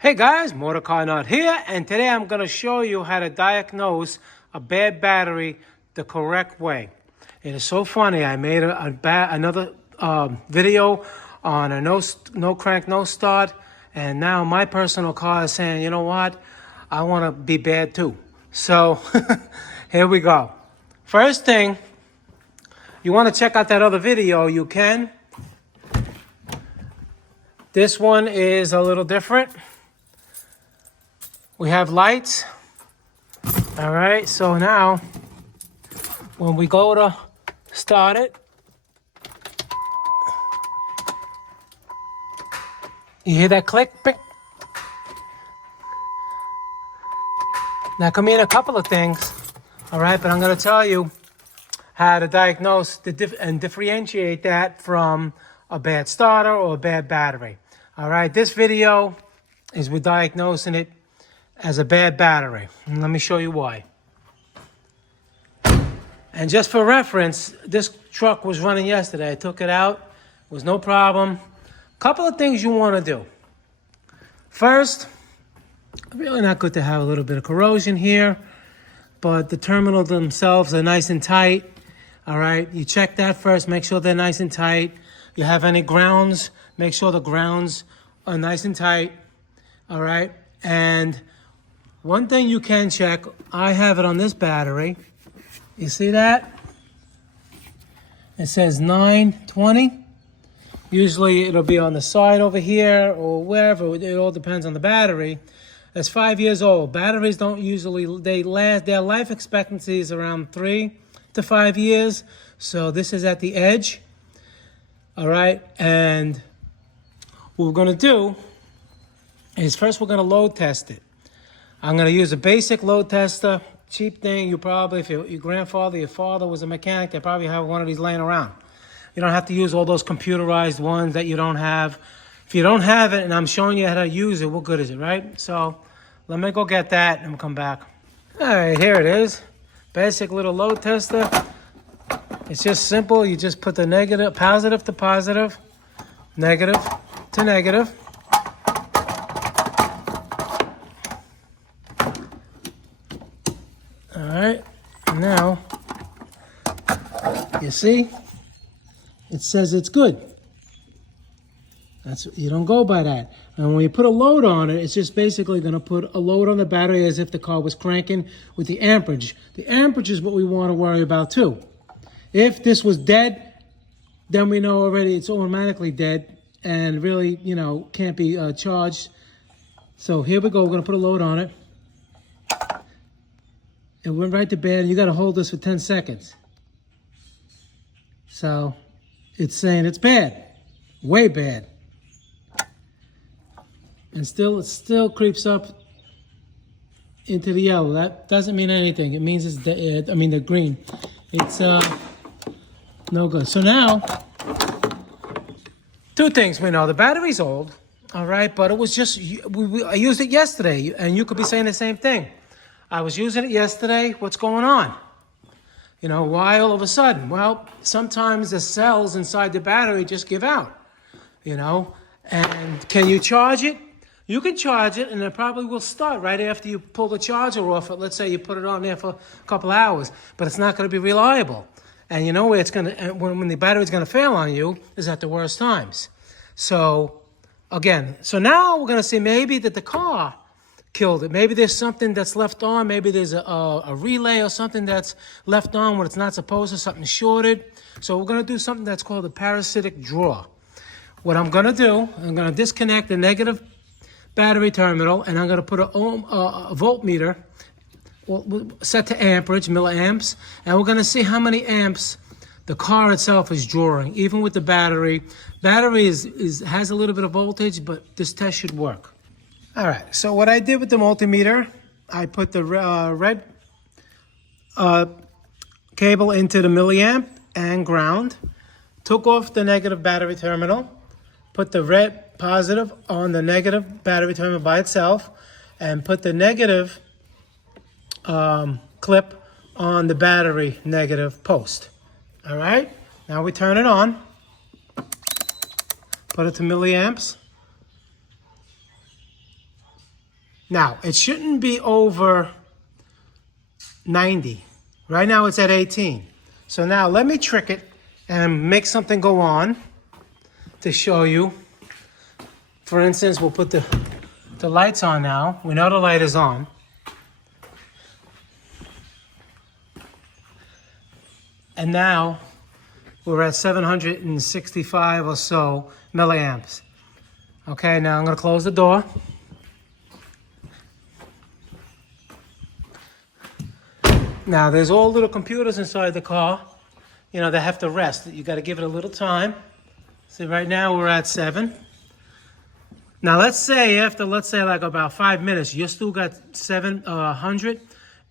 Hey guys, Motorcarnut here, and today I'm going to show you how to diagnose a bad battery the correct way. It is so funny. I made another video on a no crank, no start, and now my personal car is saying, you know what, I want to be bad too. So here we go. First thing, you want to check out that other video, you can. This one is a little different. We have lights. All right, so now when we go to start it, you hear that click? That can mean a couple of things, all right, but I'm going to tell you how to diagnose and differentiate that from a bad starter or a bad battery. All right, this video is with diagnosing it as a bad battery. And let me show you why. And just for reference, this truck was running yesterday. I took it out. It was no problem. Couple of things you want to do. First, really not good to have a little bit of corrosion here, but the terminals themselves are nice and tight. All right, you check that first. Make sure they're nice and tight. You have any grounds, make sure the grounds are nice and tight. All right, and one thing you can check, I have it on this battery. You see that? It says 920. Usually it'll be on the side over here or wherever. It all depends on the battery. It's 5 years old. Batteries don't usually, their life expectancy is around 3 to 5 years. So this is at the edge. All right, and what we're gonna do is first we're gonna load test it. I'm going to use a basic load tester, cheap thing. You probably, if your grandfather, your father was a mechanic, they probably have one of these laying around. You don't have to use all those computerized ones that you don't have. If you don't have it and I'm showing you how to use it, what good is it, right? So let me go get that and we'll come back. All right, here it is. Basic little load tester. It's just simple. You just put the negative, positive to positive, negative to negative. All right, now, you see, it says it's good. You don't go by that. And when you put a load on it, it's just basically going to put a load on the battery as if the car was cranking with the amperage. The amperage is what we want to worry about too. If this was dead, then we know already it's automatically dead and really, can't be charged. So here we go. We're going to put a load on it. It went right to bed, and you got to hold this for 10 seconds. So it's saying it's bad, way bad. And it still creeps up into the yellow. That doesn't mean anything. It means it's the green. It's no good. So now, two things we know. The battery's old, all right, but it was just, I used it yesterday, and you could be saying the same thing. I was using it yesterday. What's going on? Why all of a sudden? Well, sometimes the cells inside the battery just give out, And can you charge it? You can charge it, and it probably will start right after you pull the charger off it. Let's say you put it on there for a couple hours, but it's not going to be reliable. And you know where it's going to, when the battery's going to fail on you is at the worst times. So, again, now we're going to see maybe that the car killed it. Maybe there's something that's left on. Maybe there's a relay or something that's left on when it's not supposed to, something shorted. So we're going to do something that's called a parasitic draw. What I'm going to do, I'm going to disconnect the negative battery terminal, and I'm going to put a voltmeter set to amperage, milliamps, and we're going to see how many amps the car itself is drawing, even with the battery. Battery has a little bit of voltage, but this test should work. All right, so what I did with the multimeter, I put the red cable into the milliamp and ground, took off the negative battery terminal, put the red positive on the negative battery terminal by itself, and put the negative clip on the battery negative post. All right, now we turn it on, put it to milliamps, Now, it shouldn't be over 90. Right now it's at 18. So now let me trick it and make something go on to show you. For instance, we'll put the lights on now. We know the light is on. And now we're at 765 or so milliamps. Okay, now I'm going to close the door. Now there's all little computers inside the car. You know, they have to rest. You got to give it a little time. See, right now we're at 7. Now let's say after, like about 5 minutes, you still got 700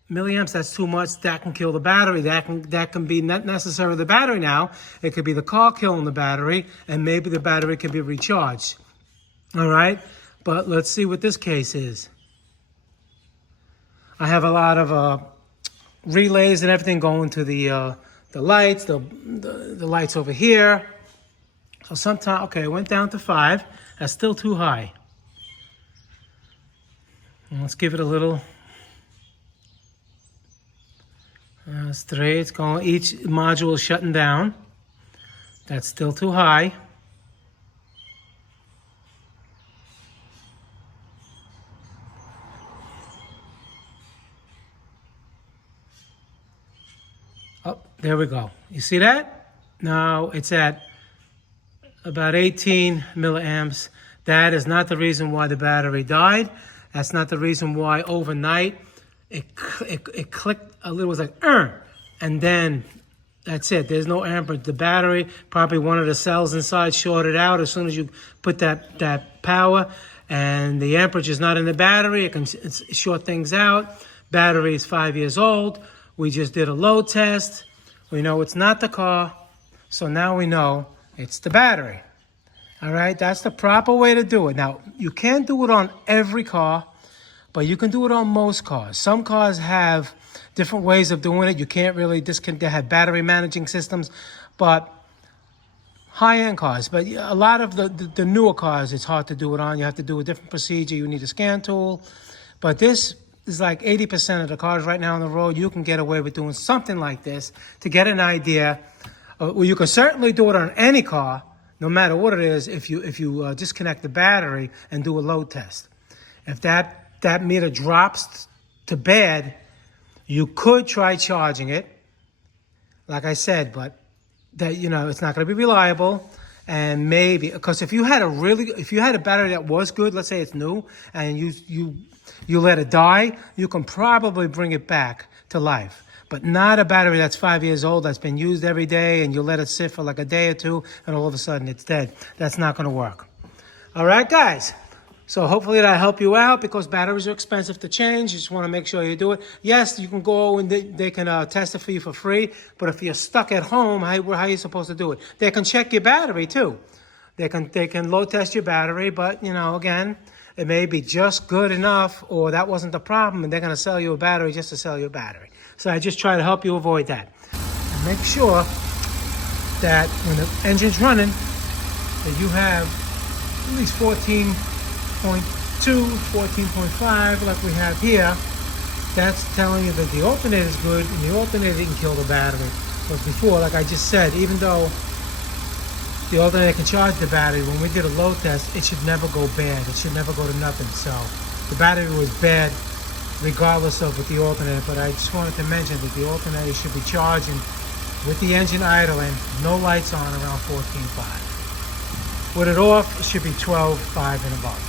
milliamps. That's too much. That can kill the battery. That can be not necessarily the battery now. It could be the car killing the battery, and maybe the battery can be recharged. All right, but let's see what this case is. I have a lot of relays and everything going to the lights, the lights over here. So sometimes, okay, it went down to 5. That's still too high. And let's give it a little. That's 3. It's going. Each module is shutting down. That's still too high. Oh, there we go. You see that? Now it's at about 18 milliamps. That is not the reason why the battery died. That's not the reason why overnight it clicked a little. It was like, and then that's it. There's no amper. The battery, probably one of the cells inside shorted out as soon as you put that power, and the amperage is not in the battery. It can short things out. Battery is 5 years old. We just did a load test. We know it's not the car, so now we know it's the battery. All right, that's the proper way to do it. Now, you can't do it on every car, but you can do it on most cars. Some cars have different ways of doing it. You can't really disconnect. They have battery managing systems, but high-end cars. But a lot of the newer cars, it's hard to do it on. You have to do a different procedure. You need a scan tool. But this is like 80% of the cars right now on the road. You can get away with doing something like this to get an idea. Well, you can certainly do it on any car, no matter what it is, if you disconnect the battery and do a load test. If that meter drops to bad, you could try charging it, like I said, but that, you know, it's not going to be reliable. And maybe because if you had a battery that was good, let's say it's new, and you let it die, you can probably bring it back to life. But not a battery that's 5 years old, that's been used every day, and you let it sit for like a day or two, and all of a sudden it's dead. That's not going to work. All right, guys? So hopefully that helped you out, because batteries are expensive to change. You just want to make sure you do it. Yes, you can go and they can test it for you for free, but if you're stuck at home, how are you supposed to do it? They can check your battery too. They can load test your battery, but, you know, again, it may be just good enough, or that wasn't the problem, and they're going to sell you a battery just to sell you a battery. So I just try to help you avoid that. And make sure that when the engine's running, that you have at least 14.2, 14.5, like we have here. That's telling you that the alternator is good, and the alternator can kill the battery. But before, like I just said, even though the alternator can charge the battery, when we did a load test, it should never go bad. It should never go to nothing. So the battery was bad regardless of with the alternator, but I just wanted to mention that the alternator should be charging with the engine idling, no lights on, around 14.5. With it off, it should be 12.5 and above.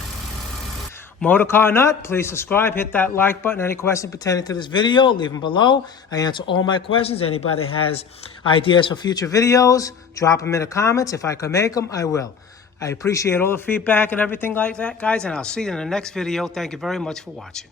Motorcarnut, please subscribe, hit that like button. Any questions pertaining to this video, leave them below. I answer all my questions. Anybody has ideas for future videos, drop them in the comments. If I can make them, I will. I appreciate all the feedback and everything like that, guys, and I'll see you in the next video. Thank you very much for watching.